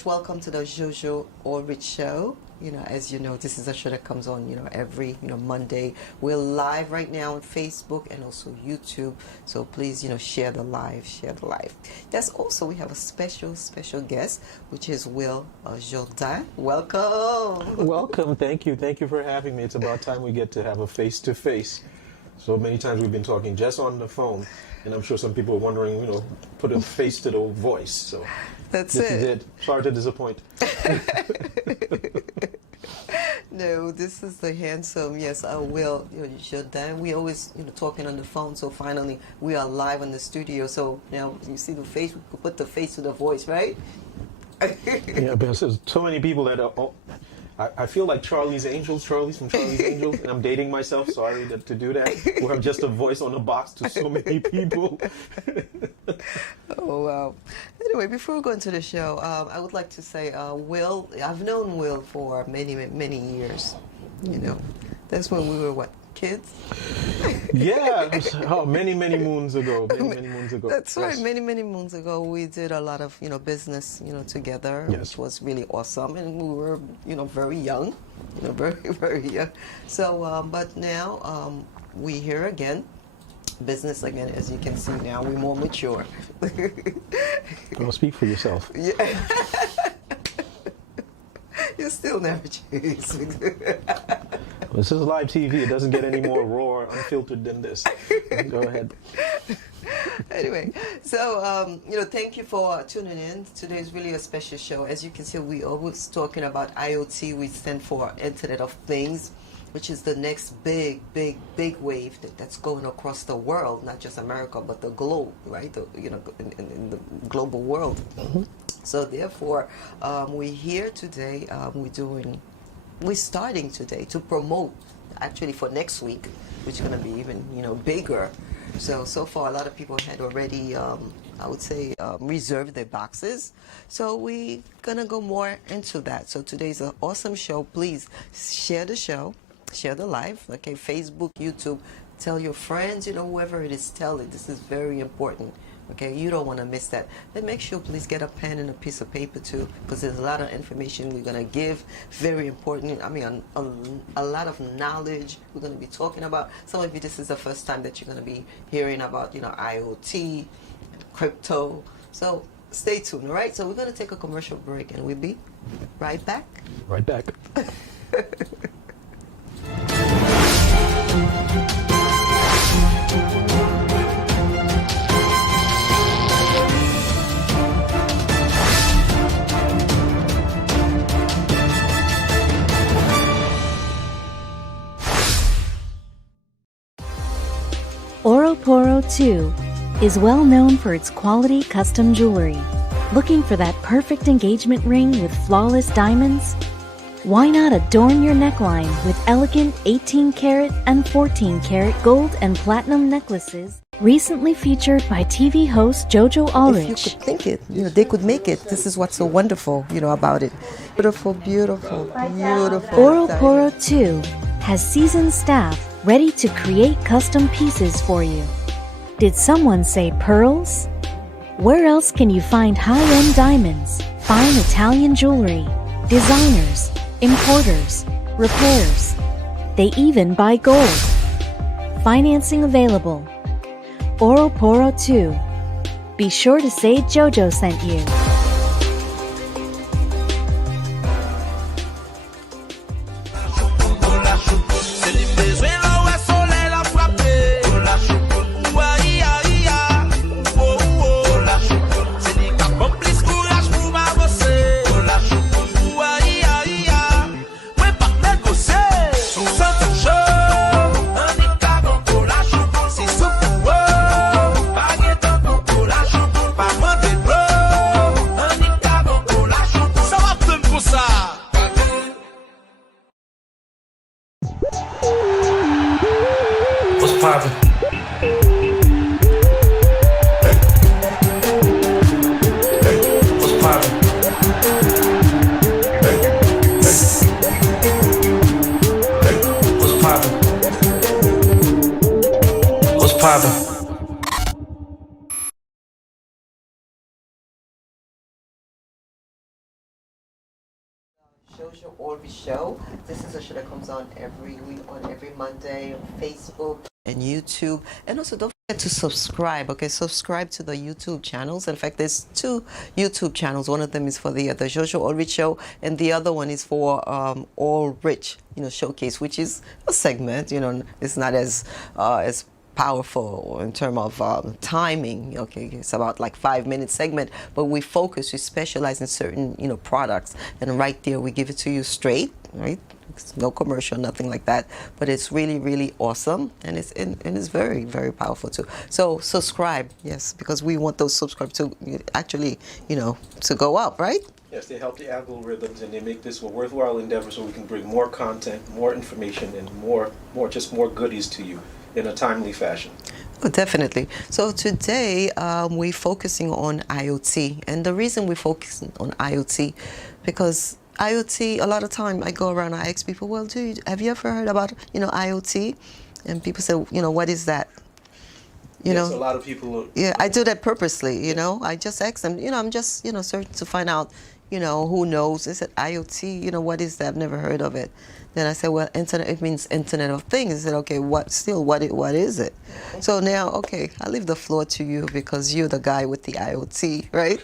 much welcome to the Jojo Allrich Show. As you know, this is a show that comes on, every, Monday. We're live right now on Facebook and also YouTube. So please, share the live, Yes, also we have a special guest, which is Will Jourdain. Welcome. Welcome. Thank you for having me. It's about time we get to have a face-to-face. So many times we've been talking just on the phone, and I'm sure some people are wondering, put a face to the voice. So this is it. Sorry to disappoint. No, this is the handsome, yes, Will Jourdain. We always, talking on the phone. So finally, we are live in the studio. So now you see the face. We could put the face to the voice, right? Yeah, because there's so many people that are. I feel like Charlie's from Charlie's Angels, and I'm dating myself. Sorry to do that. Where I'm just a voice on a box to so many people. Oh, wow. Anyway, before we go into the show, I would like to say, Will, I've known Will for many years. That's when we were, what, kids? Yeah, many moons ago. Many moons ago. That's right. Many moons ago, we did a lot of business together, yes, which was really awesome, and we were very young, very young. So, but now we here again. Business again, as you can see now, we're more mature. Well, speak for yourself. Yeah. You still never change. This is live TV. It doesn't get any more raw, unfiltered than this. Go ahead. Anyway, so, thank you for tuning in. Today is really a special show. As you can see, we always talking about IoT. We stand for Internet of Things, which is the next big wave that's going across the world, not just America, but the globe, right? In the global world. Mm-hmm. So therefore, we're here today. We're starting today to promote, actually for next week, which is going to be even bigger. So far, a lot of people had already, I would say, reserved their boxes. So we're gonna go more into that. So today's an awesome show. Please share the show. Share the live, okay, Facebook, YouTube, tell your friends, whoever it is, tell it. This is very important, okay? You don't want to miss that. Then make sure, please get a pen and a piece of paper too, because there's a lot of information we're going to give, very important. I mean, a lot of knowledge we're going to be talking about. Some of you, this is the first time that you're going to be hearing about, IoT, crypto. So stay tuned, all right? So we're going to take a commercial break, and we'll be right back. Right back. Oroporo 2 is well known for its quality custom jewelry. Looking for that perfect engagement ring with flawless diamonds? Why not adorn your neckline with elegant 18-karat and 14-karat gold and platinum necklaces? Recently featured by TV host Jojo Allrich. If you could think it, they could make it. This is what's so wonderful, about it. Beautiful. Oroporo 2 has seasoned staff ready to create custom pieces for you. Did someone say pearls? Where else can you find high-end diamonds, fine Italian jewelry, designers, importers, repairs? They even buy gold. Financing available. Oroporo 2. Be sure to say Jojo sent you. What's poppin'? What's poppin'? What's poppin'? What's poppin'? Jojo Allrich Show. This is a show that comes on every week, on every Monday on Facebook and YouTube. And also don't forget to subscribe, okay? Subscribe to the YouTube channels. In fact, there's 2 YouTube channels. One of them is for the Jojo Allrich Show, and the other one is for Allrich, Showcase, which is a segment, it's not as powerful in terms of timing. Okay, it's about like 5-minute segment, but we specialize in certain products, and right there we give it to you straight, right? It's no commercial, nothing like that, but it's really, really awesome, and it's very, very powerful too. So subscribe, yes, because we want those subscribers to actually to go up, right? Yes, they help the algorithms, and they make this a worthwhile endeavor so we can bring more content, more information, and more goodies to you in a timely fashion. Oh, definitely. So today we're focusing on IoT, and the reason we're focusing on IoT because IoT, a lot of time I go around, I ask people, well, have you ever heard about IoT? And people say, what is that? Yes, a lot of people. Yeah, I do that purposely. I just ask them. I'm just searching to find out. Who knows? They said IoT. What is that? I've never heard of it. Then I said, well, internet. It means Internet of Things. I said, okay, what is it? So now, okay, I leave the floor to you because you're the guy with the IoT, right?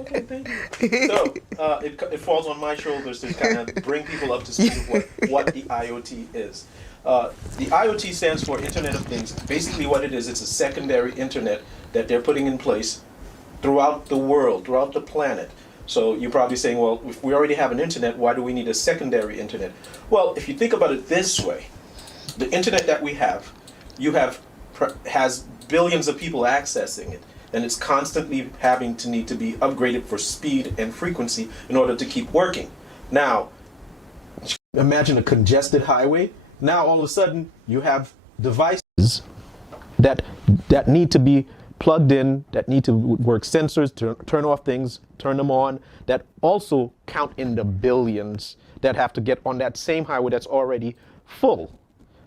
Okay, thank you. So it falls on my shoulders to kind of bring people up to speed of what the IoT is. The IoT stands for Internet of Things. Basically what it is, it's a secondary internet that they're putting in place throughout the world, throughout the planet. So you're probably saying, well, if we already have an internet, why do we need a secondary internet? Well, if you think about it this way, the internet that we have, has billions of people accessing it, and it's constantly need to be upgraded for speed and frequency in order to keep working. Now, imagine a congested highway. Now all of a sudden you have devices that need to be plugged in, that need to work sensors to turn off things, turn them on, that also count in the billions that have to get on that same highway that's already full.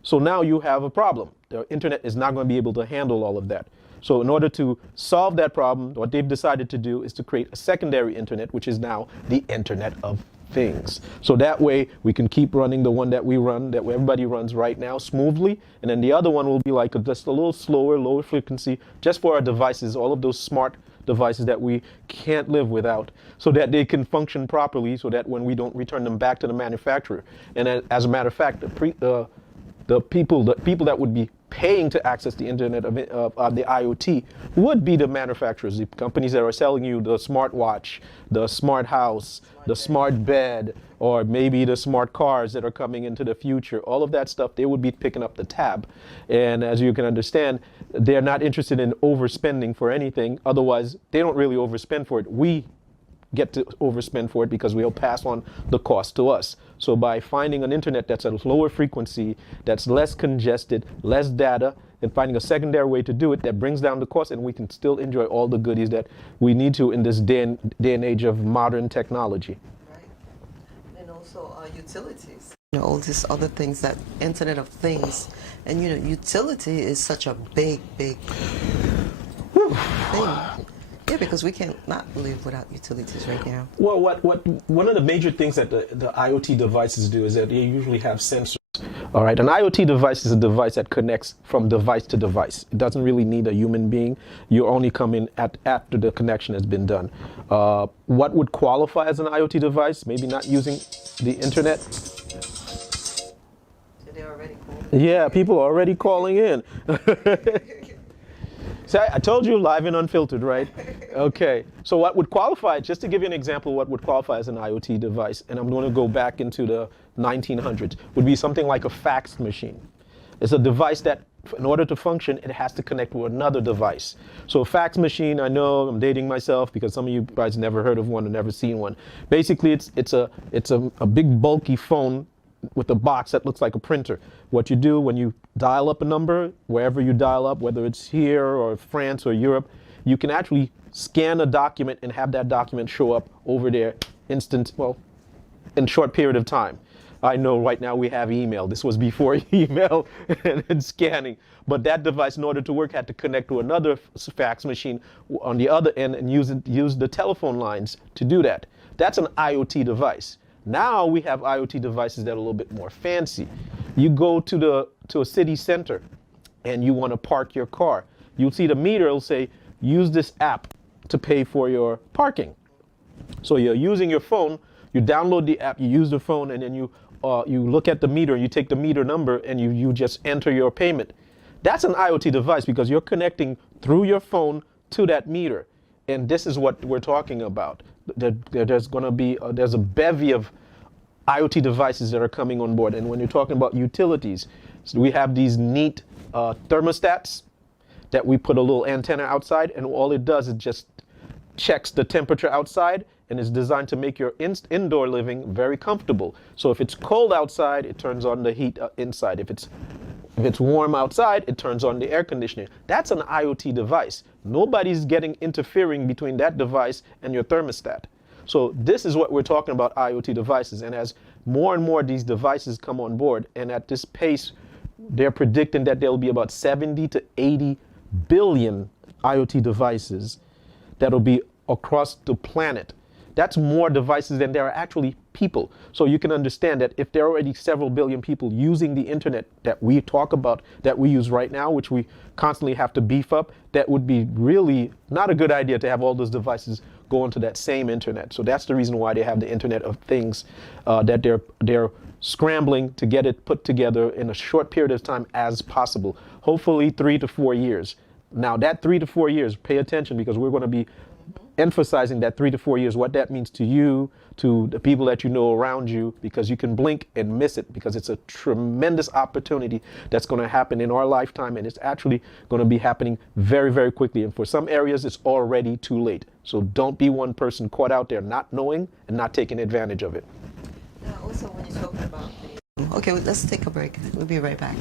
So now you have a problem. The internet is not going to be able to handle all of that. So in order to solve that problem, what they've decided to do is to create a secondary internet, which is now the Internet of Things. So that way we can keep running the one that we run, that everybody runs right now smoothly, and then the other one will be like just a little slower, lower frequency, just for our devices, all of those smart devices that we can't live without, so that they can function properly, so that when we don't return them back to the manufacturer. And as a matter of fact, the people that would be paying to access the internet of the IoT would be the manufacturers, the companies that are selling you the smartwatch, the smart house, the smart bed, or maybe the smart cars that are coming into the future. All of that stuff, they would be picking up the tab. And as you can understand, they're not interested in overspending for anything. Otherwise, they don't really overspend for it. We get to overspend for it because we'll pass on the cost to us. So by finding an internet that's at a lower frequency, that's less congested, less data, and finding a secondary way to do it that brings down the cost, and we can still enjoy all the goodies that we need to in this day and age of modern technology. Right. And also utilities. All these other things, that Internet of Things. And utility is such a big thing. Yeah, because we can't not live without utilities right now. Well, one of the major things that the IoT devices do is that they usually have sensors. All right, an IoT device is a device that connects from device to device. It doesn't really need a human being. You only come in after the connection has been done. What would qualify as an IoT device? Maybe not using the internet. So they're already calling. Yeah, people are already calling in. See, I told you, live and unfiltered, right? Okay, so what would qualify, just to give you an example, what would qualify as an IoT device, and I'm going to go back into the 1900s, would be something like a fax machine. It's a device that, in order to function, it has to connect with another device. So a fax machine, I know I'm dating myself because some of you guys never heard of one or never seen one. Basically, it's a big bulky phone with a box that looks like a printer. What you do when you dial up a number, wherever you dial up, whether it's here or France or Europe, you can actually scan a document and have that document show up over there in a short period of time. I know right now we have email. This was before email and scanning. But that device, in order to work, had to connect to another fax machine on the other end and use the telephone lines to do that. That's an IoT device. Now we have IoT devices that are a little bit more fancy. You go to a city center and you want to park your car. You'll see the meter will say, use this app to pay for your parking. So you're using your phone, you download the app, you use the phone, and then you look at the meter, you take the meter number, and you just enter your payment. That's an IoT device because you're connecting through your phone to that meter. And this is what we're talking about. There's going to be, there's a bevy of IoT devices that are coming on board. And when you're talking about utilities, so we have these neat thermostats that we put a little antenna outside, and all it does is just checks the temperature outside and is designed to make your indoor living very comfortable. So if it's cold outside, it turns on the heat inside. If it's warm outside, it turns on the air conditioning. That's an IoT device. Nobody's interfering between that device and your thermostat. So this is what we're talking about, IoT devices. And as more and more of these devices come on board, and at this pace, they're predicting that there'll be about 70 to 80 billion IoT devices that'll be across the planet. That's more devices than there are actually people. So you can understand that if there are already several billion people using the internet that we talk about, that we use right now, which we constantly have to beef up, that would be really not a good idea to have all those devices go onto that same internet. So that's the reason why they have the Internet of Things, that they're scrambling to get it put together in a short period of time as possible. Hopefully 3 to 4 years. Now that 3 to 4 years, pay attention, because we're going to be emphasizing that 3 to 4 years, what that means to you, to the people that you know around you, because you can blink and miss it, because it's a tremendous opportunity that's going to happen in our lifetime, and it's actually going to be happening very, very quickly. And for some areas, it's already too late. So don't be one person caught out there not knowing and not taking advantage of it. Now, also, when you're talking about okay, let's take a break. We'll be right back.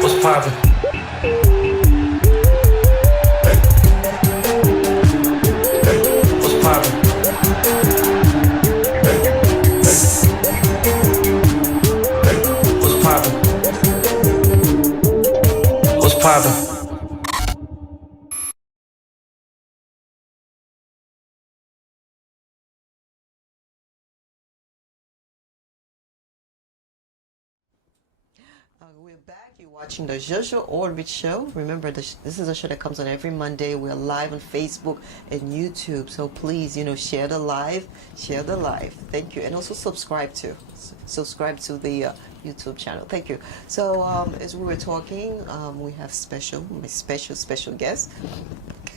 What's poppin'? What's poppin'? What's poppin'? What's poppin'? We're back. You're watching the Jojo Allrich Show. Remember, this is a show that comes on every Monday. We're live on Facebook and YouTube. So please, share the live. Thank you. And also subscribe to the YouTube channel. Thank you. So as we were talking, we have special guest.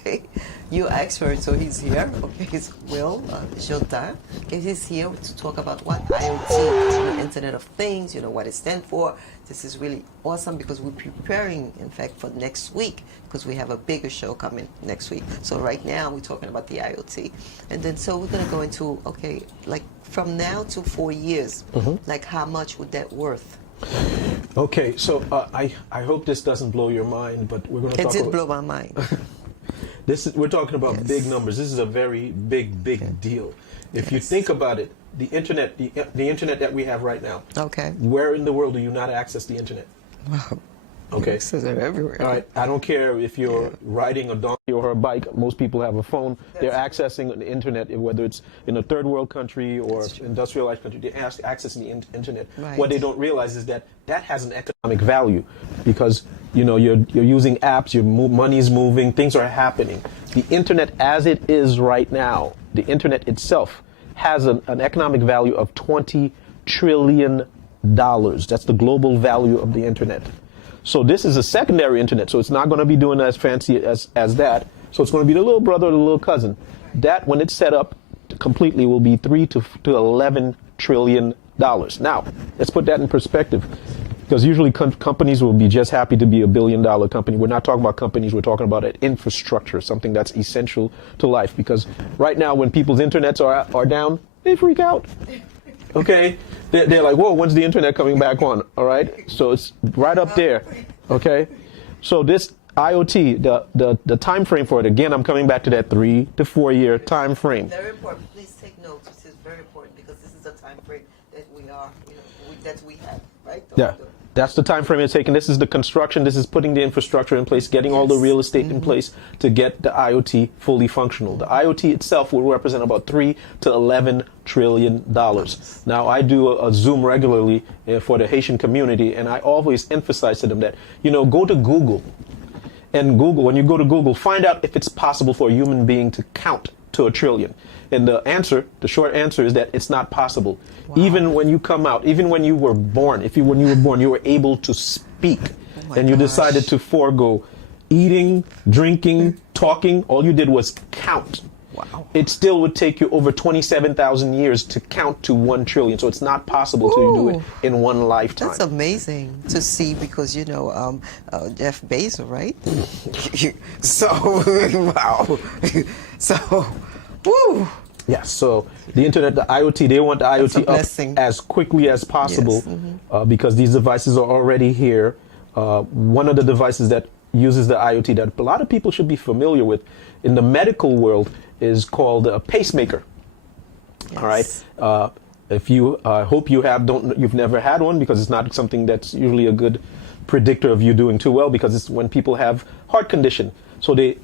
Okay, you expert, so he's here. Okay, he's Will Jotin. Okay, he's here to talk about what IoT, Internet of Things, what it stands for. This is really awesome because we're preparing, in fact, for next week, because we have a bigger show coming next week. So right now we're talking about the IoT, and then so we're gonna go into like from now to 4 years, like how much would that worth? Okay, so I hope this doesn't blow your mind, but we're going to talk. It did blow my mind. We're talking about big numbers. This is a very big deal. If you think about it, the internet that we have right now. Okay. Where in the world do you not access the internet? Wow. Okay. It says it everywhere. All right. I don't care if you're riding a donkey or a bike. Most people have a phone. They're accessing the internet, whether it's in a third world country or industrialized country. They're accessing the internet. Right. What they don't realize is that has an economic value, because you're using apps. Your money's moving. Things are happening. The internet, as it is right now, the internet itself has an economic value of $20 trillion. That's the global value of the internet. So this is a secondary internet, so it's not going to be doing as fancy as that, So it's going to be the little brother or the little cousin. That, when it's set up completely, will be $3 to $11 trillion. Now, let's put that in perspective. Because usually companies will be just happy to be $1 billion company. We're not talking about companies, we're talking about an infrastructure, something that's essential to life. Because right now, when people's internets are down, they freak out. Okay? They're like, whoa, when's the internet coming back on? All right? So it's right up there. Okay? So this IoT, the time frame for it, again, I'm coming back to that 3 to 4 year time frame. Very important. Please take notes. This is very important because this is the time frame that we are, that we have, right? Yeah. That's the time frame it's taking. This is the construction. This is putting the infrastructure in place, getting all the real estate in place to get the IoT fully functional. The IoT itself will represent about $3 to $11 trillion. Now, I do a Zoom regularly for the Haitian community, and I always emphasize to them that, go to Google. And Google, when you go to Google, find out if it's possible for a human being to count to 1 trillion. And the short answer is that it's not possible. Wow. Even when you come out, even when you were born, when you were born, you were able to speak, and you decided to forego eating, drinking, talking. All you did was count. Wow. It still would take you over 27,000 years to count to 1 trillion. So it's not possible to do it in one lifetime. That's amazing to see because, Jeff Bezos, right? So, wow. So, woo. Yes, so the internet, the IoT, they want the IoT up as quickly as possible. Yes. Because these devices are already here. One of the devices that uses the IoT that a lot of people should be familiar with in the medical world is called a pacemaker. Yes. All right. If you hope you've never had one because it's not something that's usually a good predictor of you doing too well because it's when people have heart condition. So they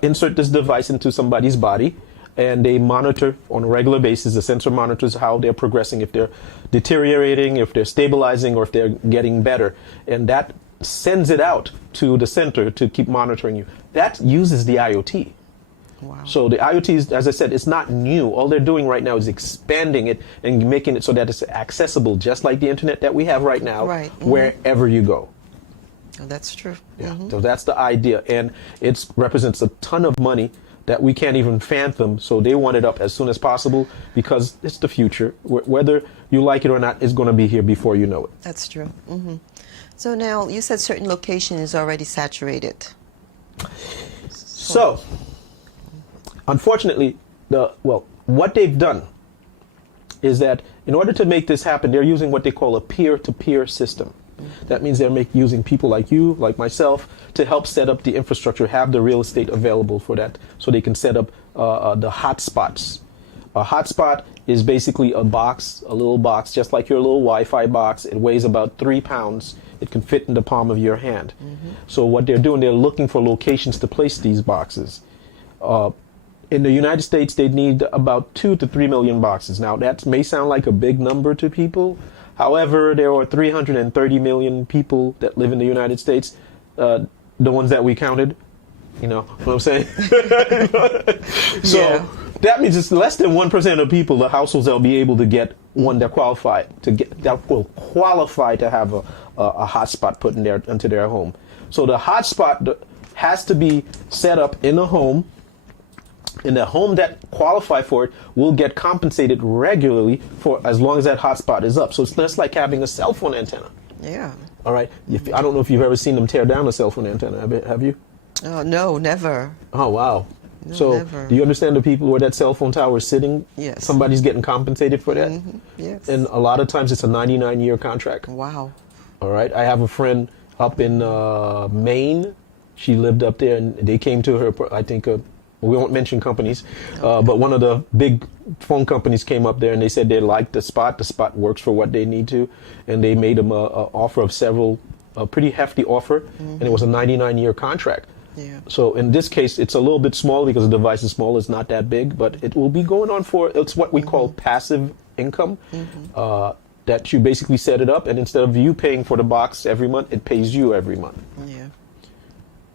insert this device into somebody's body and they monitor on a regular basis. The sensor monitors how they're progressing, if they're deteriorating, if they're stabilizing, or if they're getting better. And that sends it out to the center to keep monitoring you. That uses the IoT. Wow. So the IoT is, as I said, it's not new. All they're doing right now is expanding it and making it so that it's accessible, just like the internet that we have right now, wherever you go. Oh, that's true. Yeah. So that's the idea. And it represents a ton of money that we can't even fathom. So they want it up as soon as possible because it's the future. Whether you like it or not, it's going to be here before you know it. That's true. So now you said certain location is already saturated. So unfortunately, what they've done is that in order to make this happen, they're using what they call a peer-to-peer system. That means they're using people like you, like myself, to help set up the infrastructure, have the real estate available for that, so they can set up the hotspots. A hotspot is basically a little box, just like your little Wi-Fi box. It weighs about 3 pounds. It can fit in the palm of your hand. So what they're doing, they're looking for locations to place these boxes. In the United States, they need about 2 to 3 million boxes. Now, that may sound like a big number to people. However, there are 330 million people that live in the United States, the ones that we counted. You know what I'm saying? So that means it's less than 1% of people, the households, that will be able to get one that will qualify to have a hotspot put into their home. So the hotspot has to be set up in a home. And the home that qualify for it will get compensated regularly for as long as that hotspot is up. So it's just like having a cell phone antenna. Yeah. All right. I don't know if you've ever seen them tear down a cell phone antenna. Have you? Oh, no, never. Oh, wow. No, so never. Do you understand the people where that cell phone tower is sitting? Yes. Somebody's getting compensated for that? Yes. And a lot of times it's a 99-year contract. Wow. All right. I have a friend up in Maine. She lived up there, and they came to her, I think, we won't mention companies, but one of the big phone companies came up there and they said they liked the spot. The spot works for what they need to, and they made them an offer of a pretty hefty offer, and it was a 99-year contract. Yeah. So in this case, it's a little bit small because the device is small. It's not that big, but it will be going on it's what we call passive income. That you basically set it up, and instead of you paying for the box every month, it pays you every month. Yeah.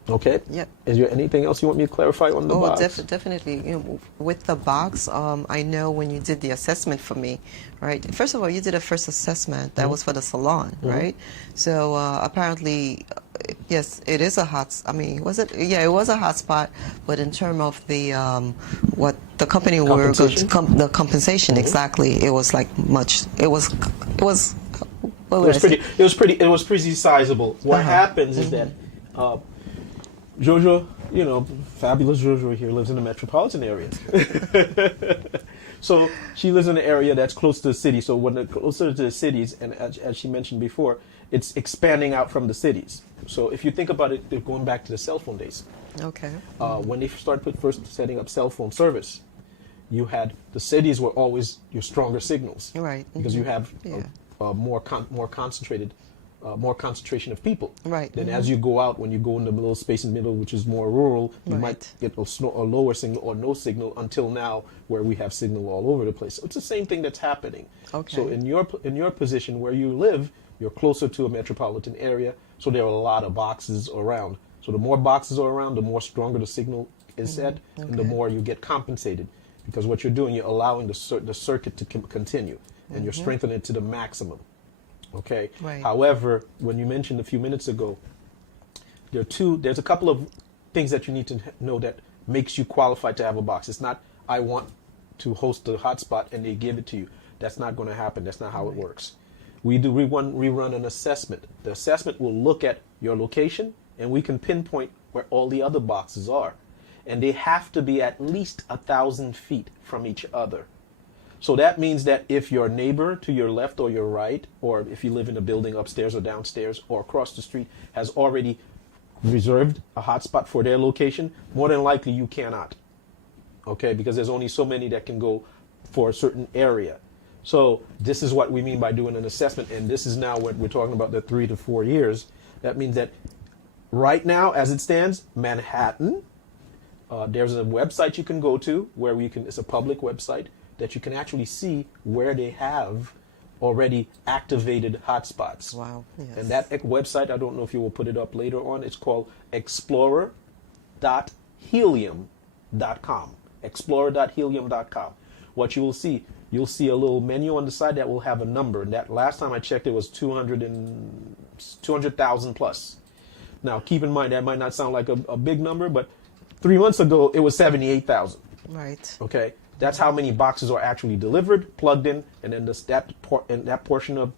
Okay. Yep. Is there anything else you want me to clarify on the box? Definitely. With the box, I know when you did the assessment for me, right? First of all, you did a first assessment that was for the salon, right? So apparently, Yes, it is a hot. I mean, was it? Yeah, it was a hot spot. But in terms of the what the company were going to the compensation exactly, it was like much. It was. What would I say? It was pretty sizable. What happens is that Jojo, fabulous Jojo here lives in the metropolitan area. So she lives in an area that's close to the city. So when they're closer to the cities, and as she mentioned before, it's expanding out from the cities. So if you think about it, they're going back to the cell phone days. Okay. When they started first setting up cell phone service, you had the cities were always your stronger signals, Right. Because you have Yeah. more concentrated. More concentration of people. Right. Then as you go out, when you go in the little space in the middle, which is more rural, you Right. might get a lower signal or no signal until now, where we have signal all over the place. So it's the same thing that's happening. Okay. So in your position where you live, you're closer to a metropolitan area, so there are a lot of boxes around. So the more boxes are around, the more stronger the signal is set, and the Okay. more you get compensated. Because what you're doing, you're allowing the circuit to continue, and you're strengthening it to the maximum. Okay. Right. However, when you mentioned a few minutes ago, there's a couple of things that you need to know that makes you qualified to have a box. It's not, I want to host a hotspot and they give it to you. That's not going to happen. That's not how it works. We run an assessment. The assessment will look at your location, and we can pinpoint where all the other boxes are. And they have to be at least 1,000 feet from each other. So that means that if your neighbor to your left or your right, or if you live in a building upstairs or downstairs or across the street, has already reserved a hotspot for their location, more than likely you cannot. Okay, because there's only so many that can go for a certain area. So this is what we mean by doing an assessment, and this is now what we're talking about, the 3 to 4 years. That means that right now, as it stands, Manhattan, there's a website you can go to where it's a public website, that you can actually see where they have already activated hotspots. Wow. Yes. And that website, I don't know if you will put it up later on, it's called explorer.helium.com. Explorer.helium.com. What you will see, you'll see a little menu on the side that will have a number. And that last time I checked, it was 200,000 plus. Now, keep in mind, that might not sound like a big number, but 3 months ago, it was 78,000. Right. Okay, that's how many boxes are actually delivered, plugged in, and then that portion of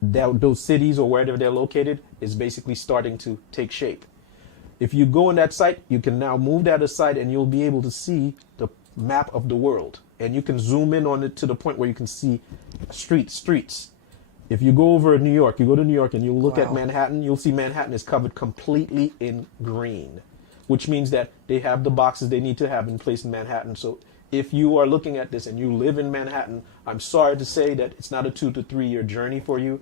those cities or wherever they're located is basically starting to take shape. If you go on that site, you can now move that aside, and you'll be able to see the map of the world, and you can zoom in on it to the point where you can see streets. If you go over New York, you go to New York and you look at Wow. Manhattan, you'll see Manhattan is covered completely in green, which means that they have the boxes they need to have in place in Manhattan. So if you are looking at this and you live in Manhattan, I'm sorry to say that it's not a 2 to 3 year journey for you.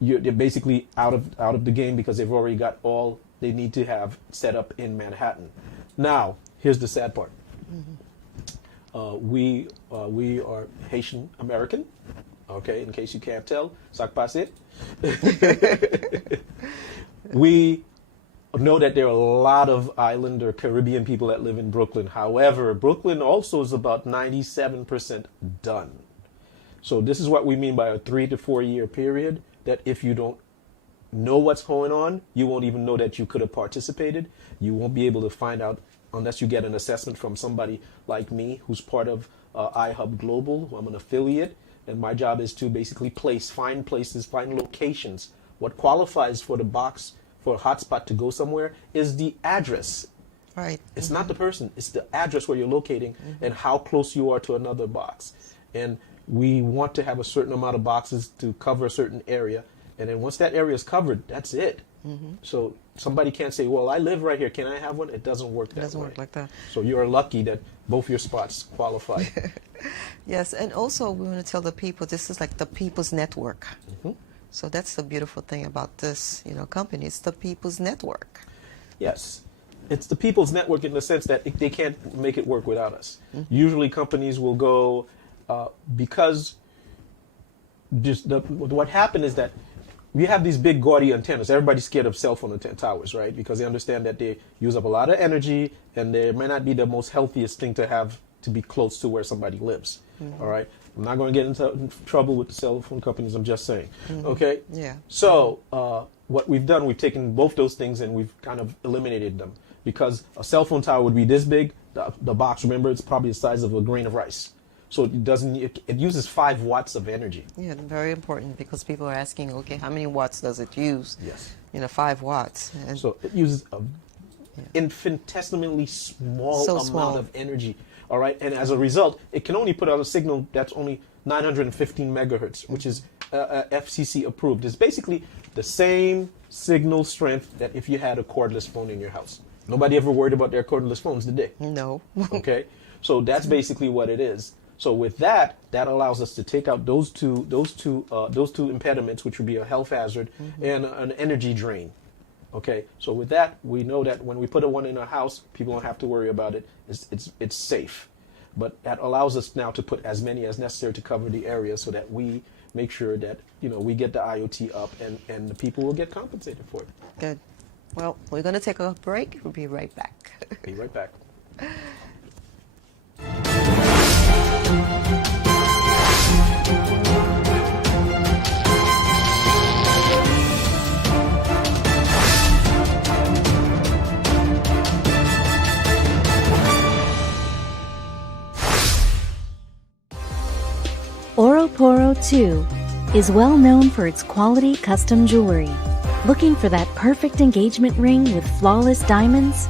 They're basically out of the game, because they've already got all they need to have set up in Manhattan. Now, here's the sad part. We are Haitian American. Okay, in case you can't tell, sac passe. We know that there are a lot of island or Caribbean people that live in Brooklyn. However, Brooklyn also is about 97% done. So this is what we mean by a 3 to 4 year period, that if you don't know what's going on, you won't even know that you could have participated. You won't be able to find out unless you get an assessment from somebody like me, who's part of iHub Global, who I'm an affiliate. And my job is to basically find places, find locations. What qualifies for the box, for a hotspot to go somewhere, is the address. Right. It's not the person, it's the address where you're locating and how close you are to another box. And we want to have a certain amount of boxes to cover a certain area. And then once that area is covered, that's it. So somebody can't say, well, I live right here, can I have one? It doesn't work that way. It doesn't work like that. So you're lucky that both your spots qualify. Yes, and also we want to tell the people this is like the people's network. So that's the beautiful thing about this, company. It's the people's network. Yes. It's the people's network in the sense that they can't make it work without us. Usually companies will go, because what happened is that we have these big gaudy antennas. Everybody's scared of cell phone towers, right? Because they understand that they use up a lot of energy, and they may not be the most healthiest thing to have to be close to where somebody lives. All right? I'm not going to get into trouble with the cell phone companies. I'm just saying. Okay? Yeah. So what we've done, we've taken both those things and we've kind of eliminated them, because a cell phone tower would be this big. The box, remember, it's probably the size of a grain of rice. So it uses 5 watts of energy. Yeah, very important, because people are asking, okay, how many watts does it use? Yes. 5 watts. And so it uses a infinitesimally small amount of energy. All right. And as a result, it can only put out a signal that's only 915 megahertz, which is FCC approved. It's basically the same signal strength that if you had a cordless phone in your house. Nobody ever worried about their cordless phones, did they? No. Okay. So that's basically what it is. So with that allows us to take out those two impediments, which would be a health hazard and an energy drain. Okay. So with that, we know that when we put one in our house, people don't have to worry about it. It's safe. But that allows us now to put as many as necessary to cover the area, so that we make sure that we get the IoT up and the people will get compensated for it. Good. Well, we're going to take a break. We'll be right back. Be right back. Oroporo 2 is well known for its quality custom jewelry. Looking for that perfect engagement ring with flawless diamonds?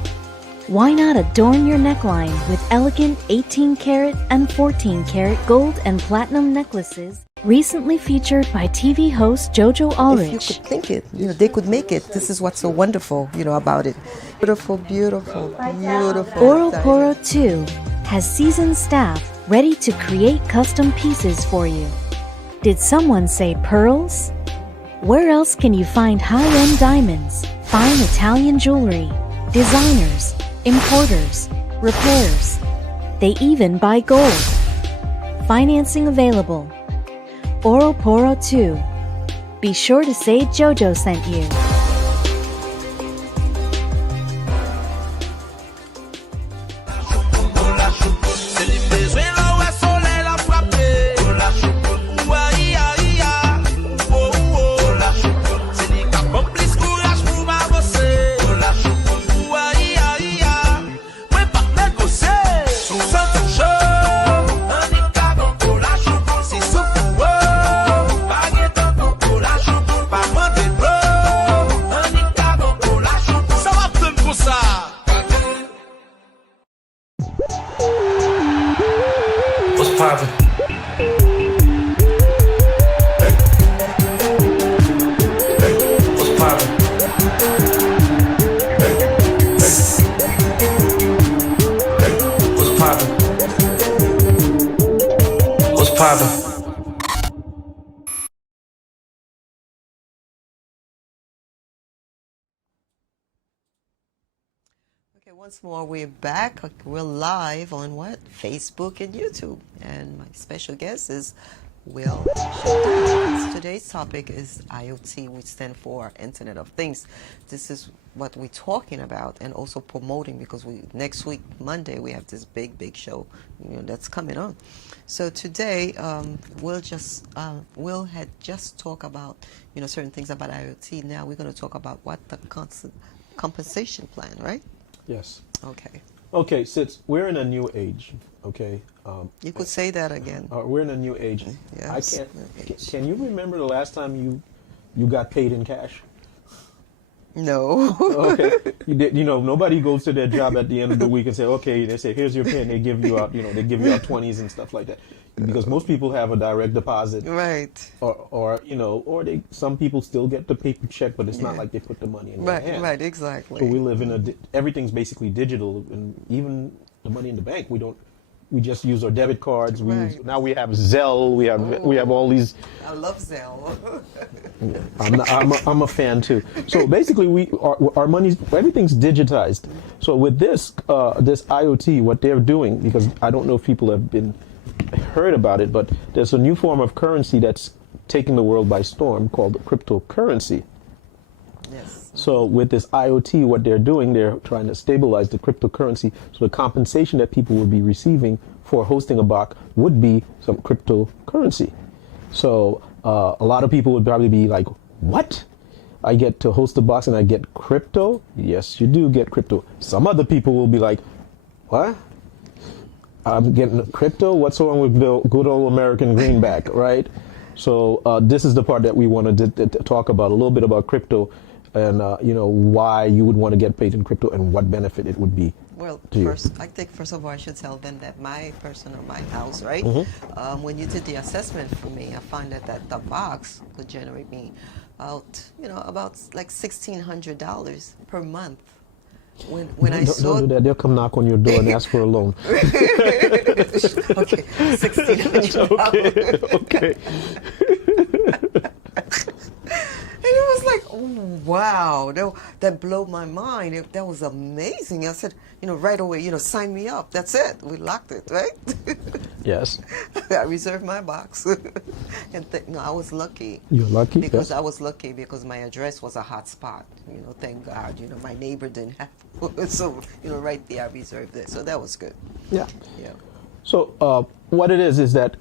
Why not adorn your neckline with elegant 18-karat and 14-karat gold and platinum necklaces? Recently featured by TV host Jojo Allrich. If you could think it, they could make it. This is what's so wonderful, about it. Beautiful, beautiful, beautiful. Oroporo 2 has seasoned staff ready to create custom pieces for you. Did someone say pearls? Where else can you find high-end diamonds, fine Italian jewelry, designers, importers, repairs? They even buy gold. Financing available. Oroporo 2. Be sure to say Jojo sent you. What's poppin'? What's poppin'? What's poppin'? What's poppin'? Okay, once more, we're back. We're live on what? Facebook and YouTube. And my special guest is Will Shepard. Today's topic is IoT, which stands for Internet of Things. This is what we're talking about and also promoting, because next week, Monday, we have this big show that's coming on. So today, Will had just talked about certain things about IoT. Now we're going to talk about what the compensation plan, right? Yes. Okay. Okay, since we're in a new age, okay. You could say that again. We're in a new age. Yes. Can you remember the last time you got paid in cash? No. Okay. Nobody goes to their job at the end of the week and say, okay, they say, here's your pay, and they give you out, they give you out 20s and stuff like that. Because most people have a direct deposit. Right. Or some people still get the paper check, but it's not like they put the money in their hand. Right, exactly. So we live in everything's basically digital, and even the money in the bank, we just use our debit cards. Now we have Zelle. We have all these. I love Zelle. I'm a fan too. So basically, our money's everything's digitized. So with this IoT, what they're doing, because I don't know if people have heard about it, but there's a new form of currency that's taking the world by storm called cryptocurrency. Yes. So with this IoT, what they're doing, they're trying to stabilize the cryptocurrency. So the compensation that people would be receiving for hosting a bot would be some cryptocurrency. So a lot of people would probably be like, what? I get to host the box and I get crypto. Yes, you do get crypto. Some other people will be like, what? I'm getting crypto? What's wrong with the good old American greenback, right? So this is the part that we want to talk about, a little bit about crypto and, why you would want to get paid in crypto and what benefit it would be. Well, to you. I think first of all, I should tell them that my house, right? When you did the assessment for me, I found that the box could generate me out, about like $1,600 per month. When I saw don't do that, they'll come knock on your door and ask for a loan. Okay, $1,600. Okay. And it was like, oh, wow, that blew my mind. That was amazing. I said, right away, sign me up. That's it. We locked it, right? Yes. I reserved my box. And I was lucky. You're lucky? Because yes. I was lucky because my address was a hot spot. Thank God. My neighbor didn't have it. So, right there I reserved it. So that was good. Yeah. Yeah. So what it is that,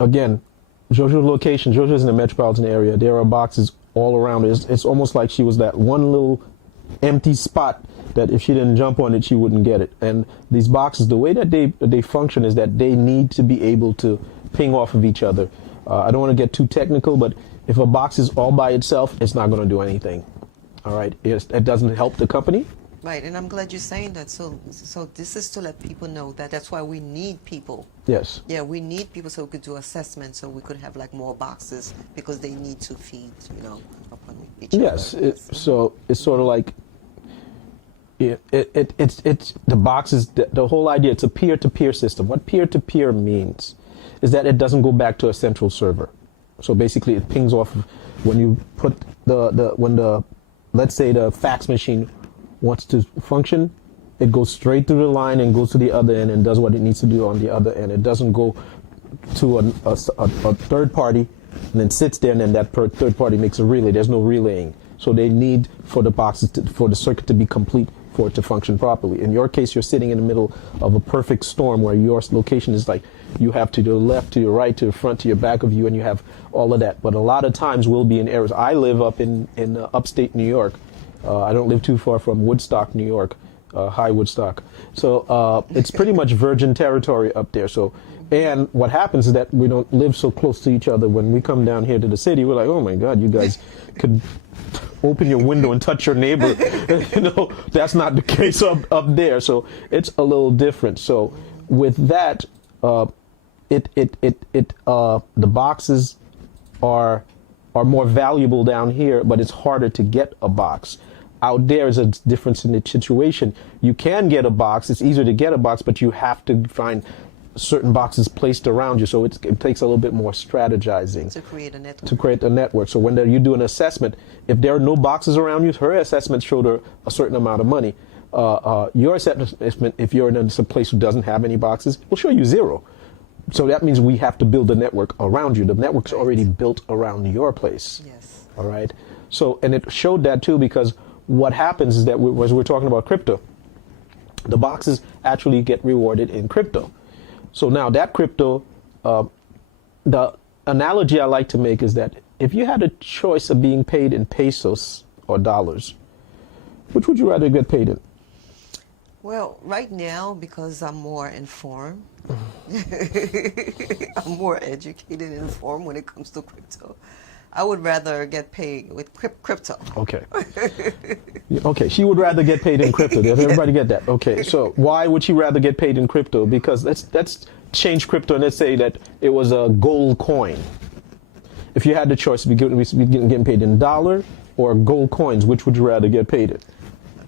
again, Jojo's location, Jojo's in the metropolitan area. There are boxes all around. It's almost like she was that one little empty spot that if she didn't jump on it, she wouldn't get it. And these boxes, the way that they function is that they need to be able to ping off of each other. I don't want to get too technical, but if a box is all by itself, it's not going to do anything. All right? It doesn't help the company. Right, and I'm glad you're saying that. So this is to let people know that that's why we need people. Yes. Yeah, we need people so we could do assessments, so we could have like more boxes because they need to feed, upon each other. Yes. So it's sort of like it's the boxes. The whole idea. It's a peer-to-peer system. What peer-to-peer means is that it doesn't go back to a central server. So basically, it pings off of when you put let's say the fax machine wants to function, it goes straight through the line and goes to the other end and does what it needs to do on the other end. It doesn't go to a third party and then sits there and then that third party makes a relay. There's no relaying. So they need for the boxes for the circuit to be complete for it to function properly. In your case, you're sitting in the middle of a perfect storm where your location is like you have to the left, to your right, to the front, to your back of you, and you have all of that. But a lot of times we'll be in areas. I live up in upstate New York. I don't live too far from Woodstock, New York, High Woodstock. So it's pretty much virgin territory up there. So, and what happens is that we don't live so close to each other. When we come down here to the city, we're like, oh my God, you guys could open your window and touch your neighbor. That's not the case up there. So it's a little different. So with that, the boxes are more valuable down here, but it's harder to get a box. Out there is a difference in the situation. You can get a box. It's easier to get a box, but you have to find certain boxes placed around you. So it takes a little bit more strategizing to create a network. To create a network. So when you do an assessment, if there are no boxes around you, her assessment showed her a certain amount of money. Your assessment, if you're in some place who doesn't have any boxes, will show you zero. So that means we have to build a network around you. The network's already built around your place. Yes. All right. So, and it showed that too, because what happens is that as we're talking about crypto, the boxes actually get rewarded in crypto. So now that crypto, the analogy I like to make is that if you had a choice of being paid in pesos or dollars, which would you rather get paid in? Well, right now, because I'm more informed, I'm more educated and informed when it comes to crypto, I would rather get paid with crypto. Okay. Okay, she would rather get paid in crypto. Does everybody get that? Okay, so why would she rather get paid in crypto? Because let's change crypto and let's say that it was a gold coin. If you had the choice to be getting paid in dollar or gold coins, which would you rather get paid in?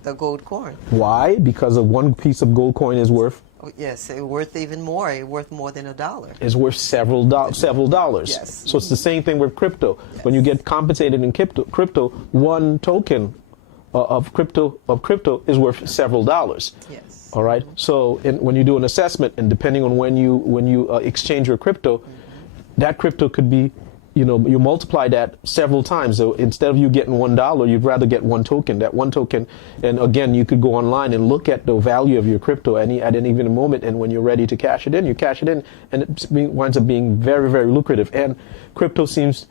The gold coin. Why? Because of one piece of gold coin is worth? Oh, yes, it's worth even more. It's worth more than $1. It's worth several dollars. Yes. So it's the same thing with crypto. Yes. When you get compensated in crypto, one token of crypto is worth several dollars. Yes. All right. So when you do an assessment, and depending on when you exchange your crypto, that crypto could be, you multiply that several times. So instead of you getting $1, you'd rather get one token. That one token, and again, you could go online and look at the value of your crypto at any given moment. And when you're ready to cash it in, you cash it in, and it winds up being very, very lucrative. And crypto seems,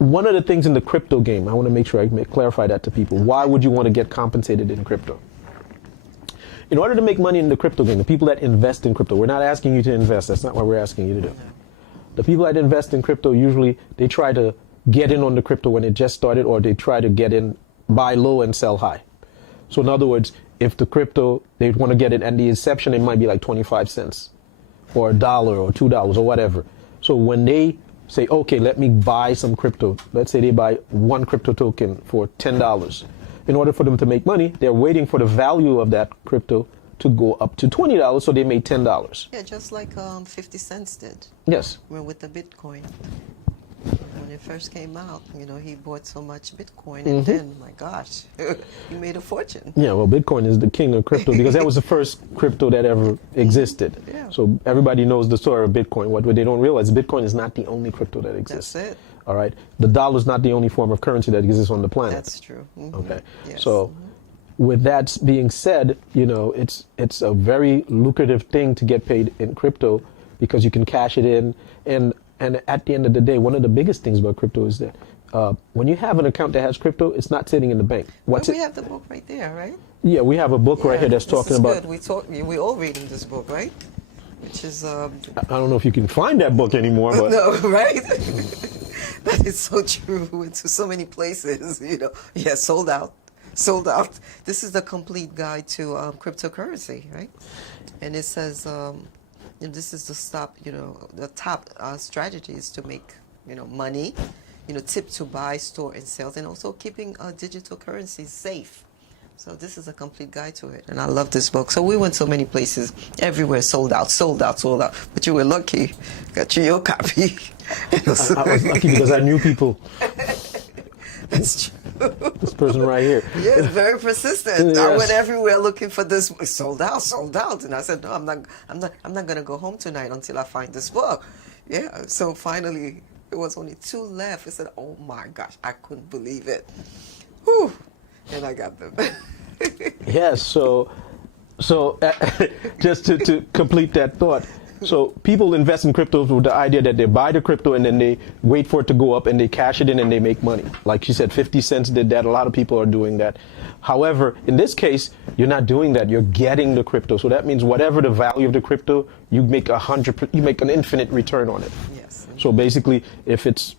one of the things in the crypto game, I want to make sure I clarify that to people. Why would you want to get compensated in crypto? In order to make money in the crypto game, the people that invest in crypto, we're not asking you to invest. That's not what we're asking you to do. The people that invest in crypto, usually they try to get in on the crypto when it just started, or they try to get in, buy low and sell high. So in other words, if the crypto, they want to get it, and the inception, it might be like 25 cents or $1 or $2 or whatever. So when they say, okay, let me buy some crypto, let's say they buy one crypto token for $10. In order for them to make money, they're waiting for the value of that crypto to go up to $20, so they made $10. Yeah, just like 50 cents did. Yes. Well, with the Bitcoin. When it first came out, he bought so much Bitcoin, and then, my gosh, he made a fortune. Yeah, well, Bitcoin is the king of crypto because that was the first crypto that ever existed. Yeah. So everybody knows the story of Bitcoin. What they don't realize, Bitcoin is not the only crypto that exists. That's it. All right. The dollar is not the only form of currency that exists on the planet. That's true. Okay. Yes. So, with that being said, it's a very lucrative thing to get paid in crypto because you can cash it in, and at the end of the day, one of the biggest things about crypto is that when you have an account that has crypto, it's not sitting in the bank. We have the book right there, right? Yeah, we have a book right here that's talking about. Good. We all reading this book, right? Which is. I don't know if you can find that book anymore, but no, right? That is so true. We went to so many places, Yeah, sold out. This is the complete guide to cryptocurrency, right? And it says. This is the top strategies to make, money, tip to buy, store, and sell, and also keeping digital currencies safe. So this is a complete guide to it, and I love this book. So we went so many places, everywhere, sold out. But you were lucky, got you your copy. I was lucky because I knew people. That's true. This person right here. Yes, very persistent. Yes. I went everywhere looking for this. Sold out, and I said, no, I'm not gonna go home tonight until I find this book. Yeah. So finally, it was only 2 left. I said, oh my gosh, I couldn't believe it. Whew. And I got them. Yes. So just to complete that thought. So people invest in cryptos with the idea that they buy the crypto and then they wait for it to go up and they cash it in and they make money. Like she said, 50 cents did that. A lot of people are doing that. However, in this case, you're not doing that. You're getting the crypto. So that means whatever the value of the crypto, you make an infinite return on it. Yes. So basically, if it's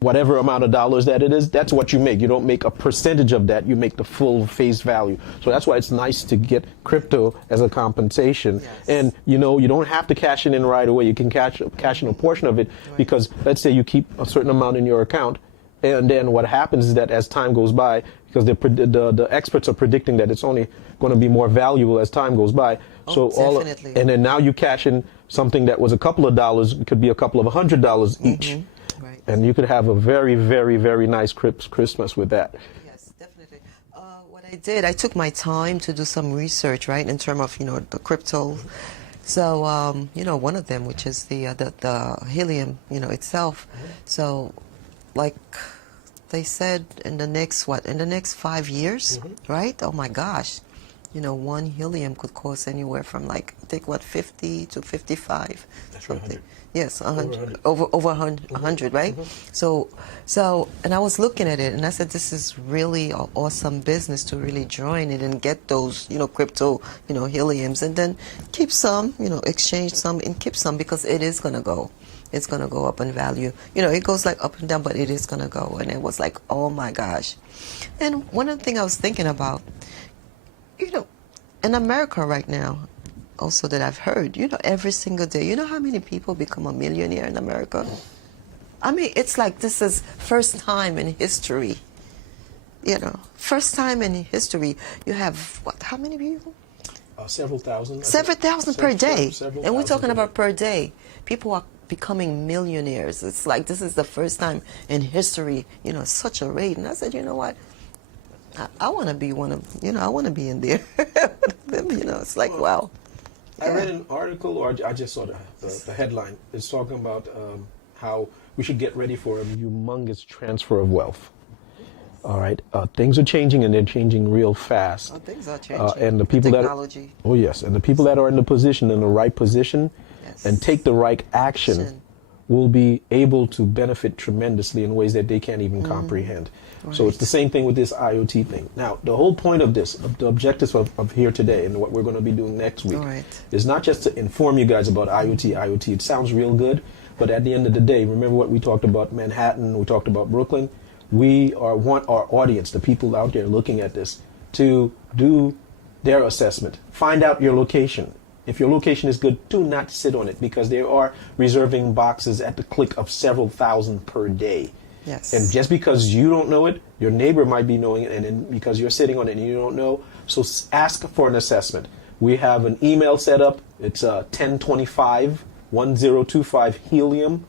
whatever amount of dollars that it is, that's what you make. You don't make a percentage of that. You make the full face value. So that's why it's nice to get crypto as a compensation. Yes. And you don't have to cash it in right away. You can cash in a portion of it because let's say you keep a certain amount in your account, and then what happens is that as time goes by, because the experts are predicting that it's only going to be more valuable as time goes by. Definitely. And then now you cash in something that was a couple of dollars, it could be a couple of $100 each. Right. And you could have a very, very, very nice Christmas with that. Yes, definitely. What I did, I took my time to do some research, right, in terms of, the crypto. So, one of them, which is the helium, itself. So, like they said, in the next 5 years, right? Oh my gosh. One helium could cost anywhere from 50 to 55. That's something. 100. Yes, 100, over 100, right? So, and I was looking at it, and I said, this is really an awesome business to really join it and get those, crypto, heliums, and then keep some, exchange some and keep some, because it is going to go. It's going to go up in value. It goes up and down, but it is going to go. And it was like, oh my gosh. And one of the things I was thinking about, in America right now, also that I've heard, every single day, how many people become a millionaire in America? I mean, it's like this is first time in history. First time in history. You have, how many people? Several thousand. Several thousand per day. Several And we're thousand talking per about per day. People are becoming millionaires. It's like this is the first time in history, such a rate. And I said, you know what? I want to be one of, I want to be in there. It's like, wow. I read an article, or I just saw the headline. It's talking about how we should get ready for a humongous transfer of wealth. All right, things are changing, and they're changing real fast. Oh, things are changing. And the people Technology. and the people that are in the right position, Yes. and take the right action, will be able to benefit tremendously in ways that they can't even comprehend. Right. So it's the same thing with this IoT thing. Now, the whole point of this, the objectives of here today and what we're going to be doing next week is not just to inform you guys about IoT. It sounds real good, but at the end of the day, remember what we talked about Manhattan, we talked about Brooklyn. We want our audience, the people out there looking at this, to do their assessment. Find out your location. If your location is good, do not sit on it, because they are reserving boxes at the click of several thousand per day. Yes. And just because you don't know it, your neighbor might be knowing it, and then because you're sitting on it and you don't know, so ask for an assessment. We have an email set up. It's 1025-1025 helium,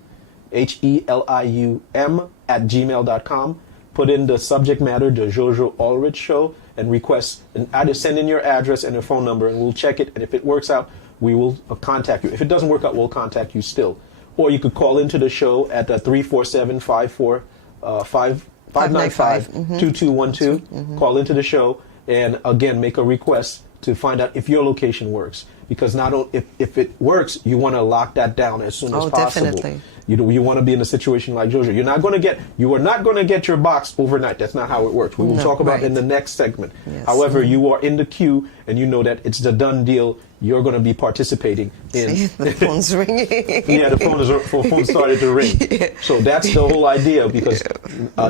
HELIUM @gmail.com. Put in the subject matter, the Jojo Allrich Show, and request, and either send in your address and your phone number, and we'll check it. And if it works out, we will contact you. If it doesn't work out, we'll contact you still. Or you could call into the show at 347-595-2212. Call into the show and again make a request to find out if your location works. Because not only if it works, you want to lock that down as soon as possible. Definitely. You want to be in a situation like Jojo. You are not going to get your box overnight. That's not how it works. We will talk about it in the next segment. Yes. However, you are in the queue and you know that it's the done deal. You're going to be participating in. See, the phone's ringing. Yeah, the phone started to ring. Yeah. So that's the whole idea, because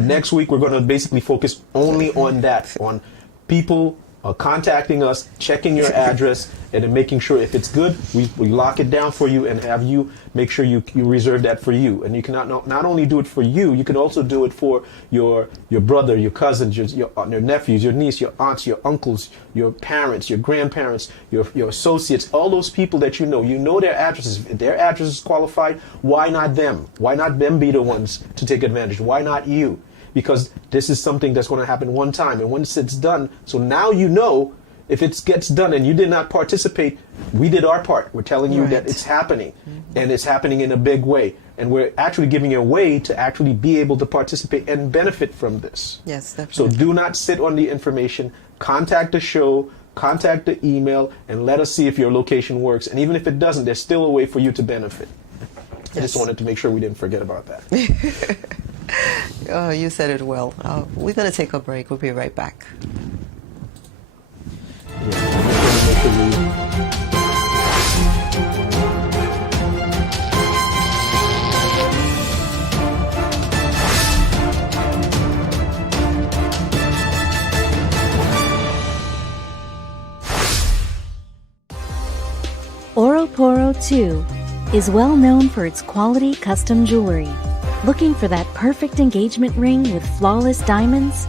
next week we're going to basically focus only on that, on people contacting us, checking your address, and then making sure if it's good, we lock it down for you and have you make sure you reserve that for you. And you can not only do it for you, you can also do it for your brother, your cousins, your nephews, your niece, your aunts, your uncles, your parents, your grandparents, your associates, all those people that you know their addresses. If their address is qualified, why not them? Why not them be the ones to take advantage? Why not you? Because this is something that's going to happen one time, and once it's done, so now you know if it gets done and you did not participate, we did our part. We're telling you that it's happening, and it's happening in a big way, and we're actually giving you a way to actually be able to participate and benefit from this. Yes, definitely. So do not sit on the information. Contact the show, contact the email, and let us see if your location works. And even if it doesn't, there's still a way for you to benefit. I just wanted to make sure we didn't forget about that. Oh, you said it well. We're going to take a break. We'll be right back. Oroporo 2 is well known for its quality custom jewelry. Looking for that perfect engagement ring with flawless diamonds?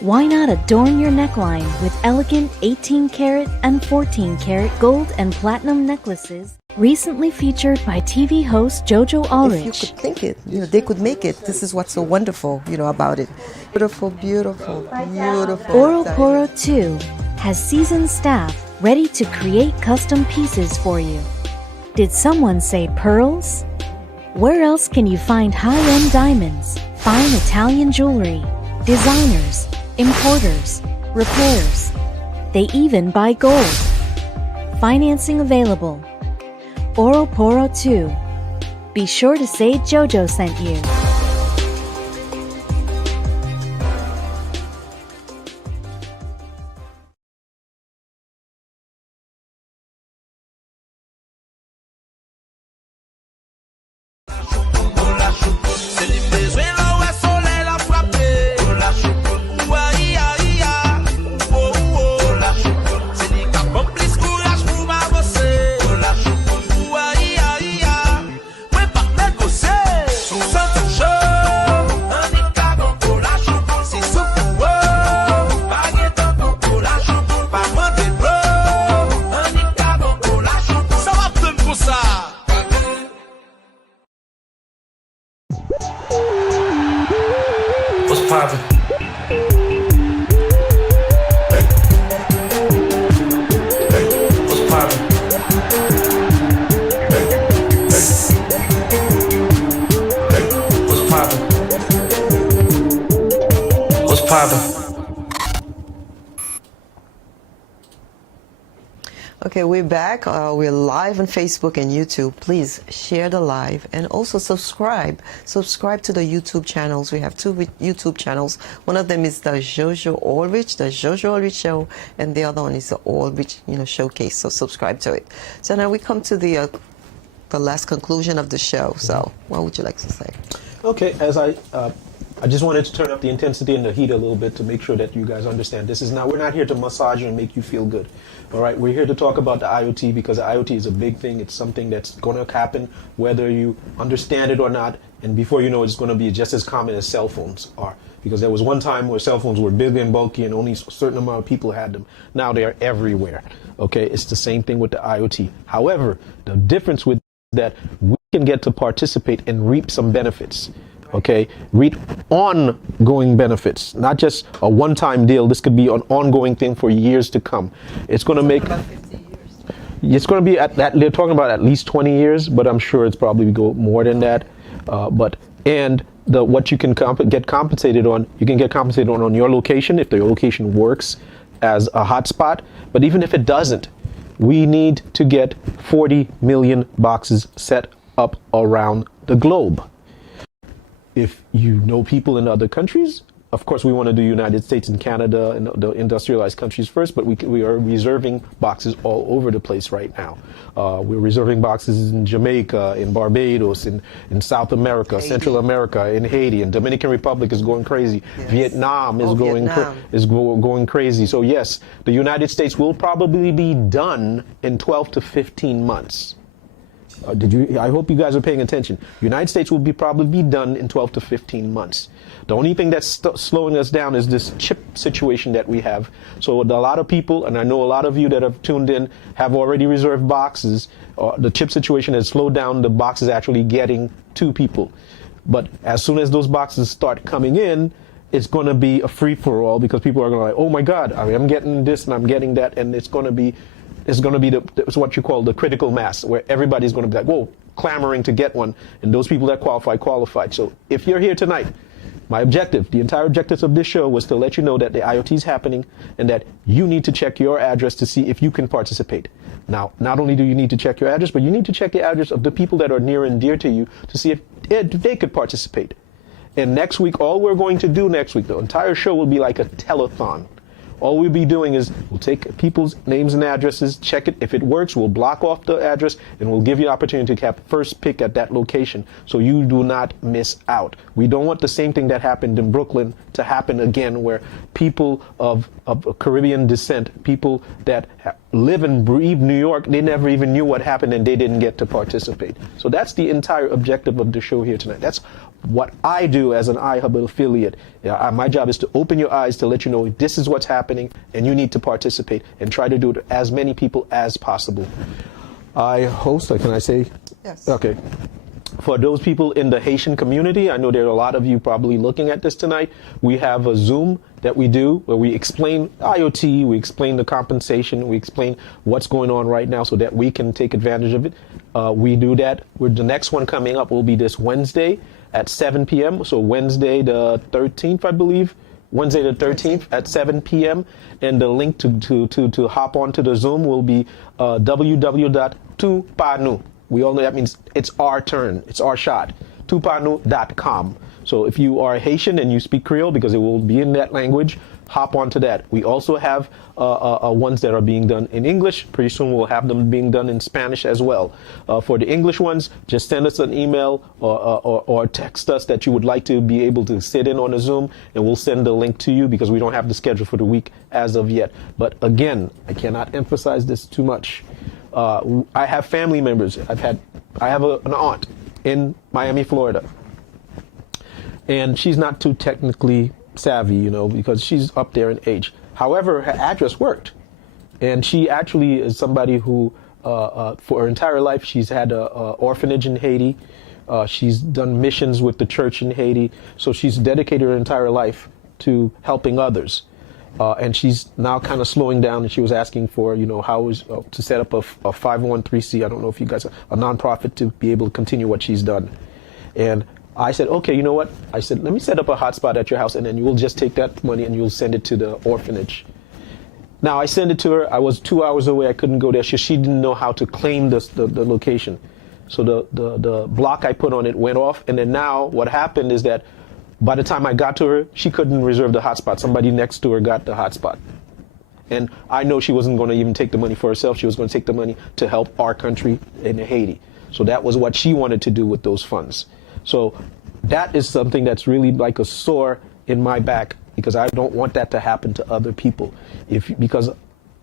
Why not adorn your neckline with elegant 18-karat and 14-karat gold and platinum necklaces? Recently featured by TV host Jojo Allrich. If you could think it, they could make it. This is what's so wonderful, about it. Beautiful, beautiful, beautiful. Oroporo 2 has seasoned staff ready to create custom pieces for you. Did someone say pearls? Where else can you find high-end diamonds, fine Italian jewelry, designers, importers, repairs? They even buy gold. Financing available. Oroporo 2. Be sure to say Jojo sent you. poppin'? What's poppin'? What's poppin'? What's poppin'? Okay, Okay, we're back. We're live on Facebook and YouTube. Please share the live and also subscribe. Subscribe to the YouTube channels. We have two YouTube channels. One of them is the Jojo Allrich, the Jojo Allrich Show, and the other one is the Allrich, Showcase. So subscribe to it. So now we come to the last conclusion of the show. So what would you like to say? Okay, as I just wanted to turn up the intensity and the heat a little bit to make sure that you guys understand. We're not here to massage you and make you feel good. All right, we're here to talk about the IoT because the IoT is a big thing. It's something that's going to happen whether you understand it or not. And before you know it, it's going to be just as common as cell phones are. Because there was one time where cell phones were big and bulky and only a certain amount of people had them. Now they are everywhere. Okay, it's the same thing with the IoT. However, the difference with that, we can get to participate and reap some benefits. Okay, reap ongoing benefits, not just a one-time deal. This could be an ongoing thing for years to come. It's going to make, it's going to be they're talking about at least 20 years, but I'm sure it's probably go more than that. What you can get compensated on, you can get compensated on your location if your location works as a hotspot. But even if it doesn't, we need to get 40 million boxes set up around the globe. If you know people in other countries, of course, we want to do United States and Canada and the industrialized countries first, but we are reserving boxes all over the place right now. We're reserving boxes in Jamaica, in Barbados, in South America, Haiti. Central America, in Haiti, and Dominican Republic is going crazy. Yes. Vietnam is going crazy. So yes, the United States will probably be done in 12 to 15 months. I hope you guys are paying attention. United States will probably be done in 12 to 15 months. The only thing that's slowing us down is this chip situation that we have. So a lot of people, and I know a lot of you that have tuned in, have already reserved boxes. The chip situation has slowed down the boxes actually getting to people. But as soon as those boxes start coming in, it's going to be a free-for-all because people are going to like, oh my God, I'm getting this and I'm getting that, and it's going to be it's what you call the critical mass, where everybody's going to be like, whoa, clamoring to get one, and those people that qualified. So if you're here tonight, my objective, the entire objective of this show was to let you know that the IoT is happening and that you need to check your address to see if you can participate. Now, not only do you need to check your address, but you need to check the address of the people that are near and dear to you to see if they could participate. And next week, all we're going to do next week, the entire show will be like a telethon. All we'll be doing is we'll take people's names and addresses, check it. If it works, we'll block off the address and we'll give you an opportunity to have first pick at that location so you do not miss out. We don't want the same thing that happened in Brooklyn to happen again, where people of Caribbean descent, people that live and breathe New York, they never even knew what happened and they didn't get to participate. So that's the entire objective of the show here tonight. That's what I do as an iHub affiliate. My job is to open your eyes to let you know this is what's happening and you need to participate and try to do it to as many people as possible. I host, can I say? Yes. Okay. For those people in the Haitian community, I know there are a lot of you probably looking at this tonight. We have a Zoom that we do where we explain IoT, we explain the compensation, we explain what's going on right now so that we can take advantage of it. We do that. The next one coming up will be this Wednesday at 7 p.m. So Wednesday the 13th, I believe. Wednesday the 13th at 7 p.m. And the link to hop onto the Zoom will be www.tupanu. We all know that means it's our turn. It's our shot. Tupanu.com. So if you are Haitian and you speak Creole, because it will be in that language, hop onto that. We also have ones that are being done in English. Pretty soon we'll have them being done in Spanish as well. For the English ones, just send us an email or text us that you would like to be able to sit in on a Zoom, and we'll send the link to you because we don't have the schedule for the week as of yet. But again, I cannot emphasize this too much. I have family members. I have an aunt in Miami, Florida, and she's not too technically savvy, because she's up there in age. However, her address worked, and she actually is somebody who, for her entire life, she's had an orphanage in Haiti. She's done missions with the church in Haiti, so she's dedicated her entire life to helping others. And she's now kind of slowing down, and she was asking for, how is to set up a 501(c)(3). I don't know if you guys are a nonprofit to be able to continue what she's done. And I said, okay, you know what? I said, let me set up a hotspot at your house, and then you will just take that money and you'll send it to the orphanage. Now I sent it to her. I was 2 hours away. I couldn't go there. She didn't know how to claim the location. So the block I put on it went off. And then now what happened is that by the time I got to her, she couldn't reserve the hotspot. Somebody next to her got the hotspot. And I know she wasn't going to even take the money for herself. She was going to take the money to help our country in Haiti. So that was what she wanted to do with those funds. So that is something that's really like a sore in my back, because I don't want that to happen to other people. Because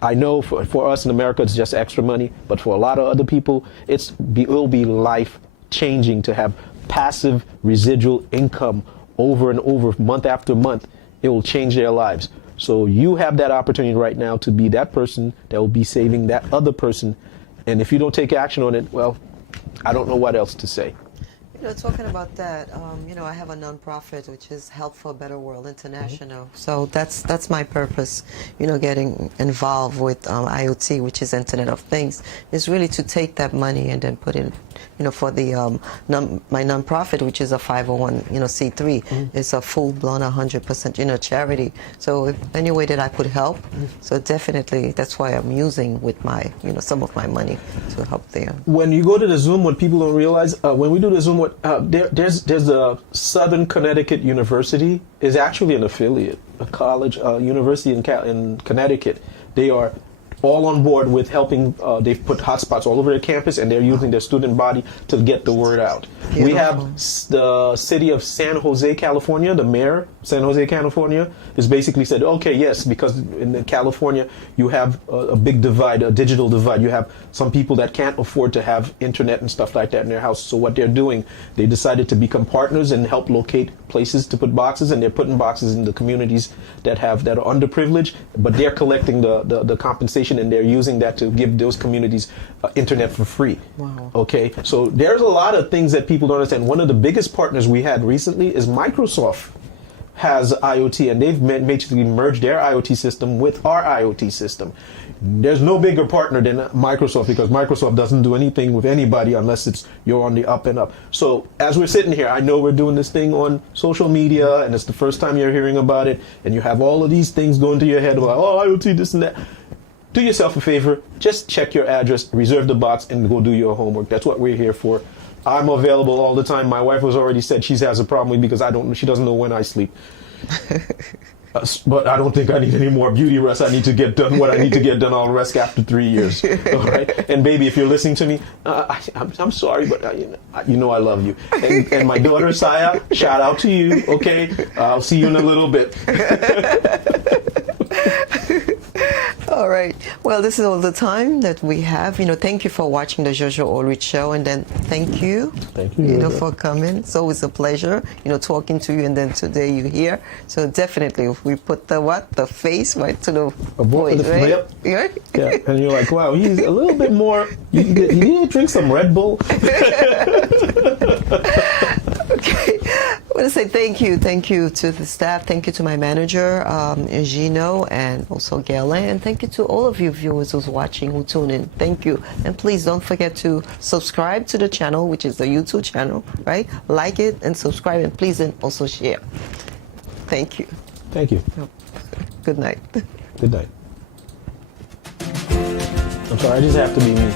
I know for us in America, it's just extra money, but for a lot of other people, it will be life changing to have passive residual income over and over, month after month. It will change their lives. So you have that opportunity right now to be that person that will be saving that other person. And if you don't take action on it, well, I don't know what else to say. You know, talking about that, you know, I have a nonprofit which is Help for a Better World International. So that's my purpose. You know, getting involved with IoT, which is Internet of Things, is really to take that money and then put it, you know, for the my nonprofit, which is a 501, you know, C3. It's a full-blown 100%, you know, charity. So if any way that I could help, so definitely that's why I'm using with my, you know, some of my money to help them. When you go to the Zoom, what people don't realize, when we do the Zoom, there's a Southern Connecticut University is actually an affiliate, a college, university in Connecticut. They are all on board with helping. They've put hotspots all over their campus, and they're using their student body to get the word out. Beautiful. We have the city of San Jose, California. The mayor, San Jose, California, has basically said, okay, yes, because in California you have a big divide, a digital divide. You have some people that can't afford to have internet and stuff like that in their house. So what they're doing, they decided to become partners and help locate places to put boxes, and they're putting boxes in the communities that are underprivileged, but they're collecting the compensation, and they're using that to give those communities internet for free. Wow. Okay, so there's a lot of things that people don't understand. One of the biggest partners we had recently is Microsoft has IoT, and they've basically merged their IoT system with our IoT system. There's no bigger partner than Microsoft, because Microsoft doesn't do anything with anybody unless you're on the up and up. So as we're sitting here, I know we're doing this thing on social media, and it's the first time you're hearing about it, and you have all of these things going to your head about, oh, IoT, this and that. Do yourself a favor, just check your address, reserve the box, and go do your homework. That's what we're here for. I'm available all the time. My wife has already said she has a problem with me because she doesn't know when I sleep. But I don't think I need any more beauty rest. I need to get done what I need to get done. I'll rest after 3 years. All right? And baby, if you're listening to me, I'm sorry, but you know I love you. And my daughter, Saya, shout out to you, okay? I'll see you in a little bit. All right. Well, this is all the time that we have. You know, thank you for watching the Jojo Allrich Show, and then thank you, you know, for coming. It's always a pleasure, you know, talking to you, and then today you're here. So definitely, if we put the face right to the voice, right? Yep. Yeah, and you're like, wow, he's a little bit more. You need to drink some Red Bull. Okay. I want to say thank you to the staff, thank you to my manager, Gino, and also Gayle, and thank you to all of you viewers who's watching, who tune in. Thank you. And please don't forget to subscribe to the channel, which is the YouTube channel, right? Like it and subscribe, and please and also share. Thank you. Thank you. Good night. Good night. I'm sorry, I just have to be me.